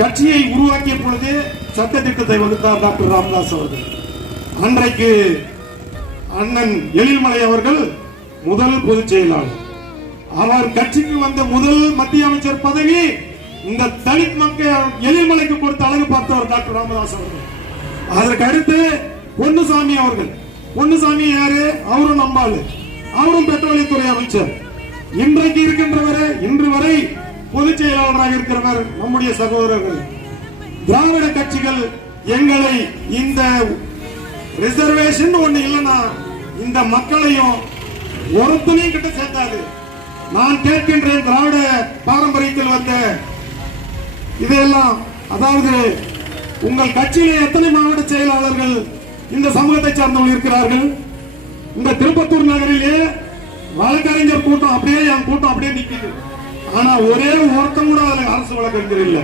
கட்சியை உருவாக்கிய பொழுது சட்ட திட்டத்தை வகுத்தார் டாக்டர் ராமதாஸ் அவர்கள். அன்றைக்கு அண்ணன் எழில்மலை அவர்கள் முதல் பொதுச் செயலாளர். அவர் கட்சிக்கு வந்த முதல் மத்திய அமைச்சர் பதவி இந்த தலித் மக்கள் எழில்மலைக்கு கொடுத்த அழகு பார்த்தவர் டாக்டர் ராமதாஸ் அவர்கள். அதற்கு அடுத்து பொன்னுசாமி அவர்கள். பொன்னுசாமி யாரு? அவரும் நம்பாளு, அவரும் பெட்ரோலியத்துறை அமைச்சர். இன்றைக்கு இருக்கின்றவர், இன்று வரை பொதுச் செயலாளராக இருக்கிறவர் நம்முடைய சகோதரர்கள். திராவிட கட்சிகள் எங்களை இந்த ரிசர்வேஷன் ஒண்ணு இல்லைன்னா இந்த மக்களையும் ஒருத்தனையும் கிட்ட சேர்த்தாது. நான் கேட்கின்றேன், திராவிட பாரம்பரியத்தில் வந்த இதையெல்லாம், அதாவது உங்கள் கட்சியிலே எத்தனை மாவட்ட செயலாளர்கள் இந்த சமூகத்தை சார்ந்தவர்கள் இருக்கிறார்கள்? இந்த திருப்பத்தூர் நகரிலே வழக்கறிஞர் கூட்டம் அப்படியே, என் கூட்டம் அப்படியே நிக்குது. ஆனா ஒரே ஒருத்தம் கூட அரசு வழக்கறிஞர் இல்லை.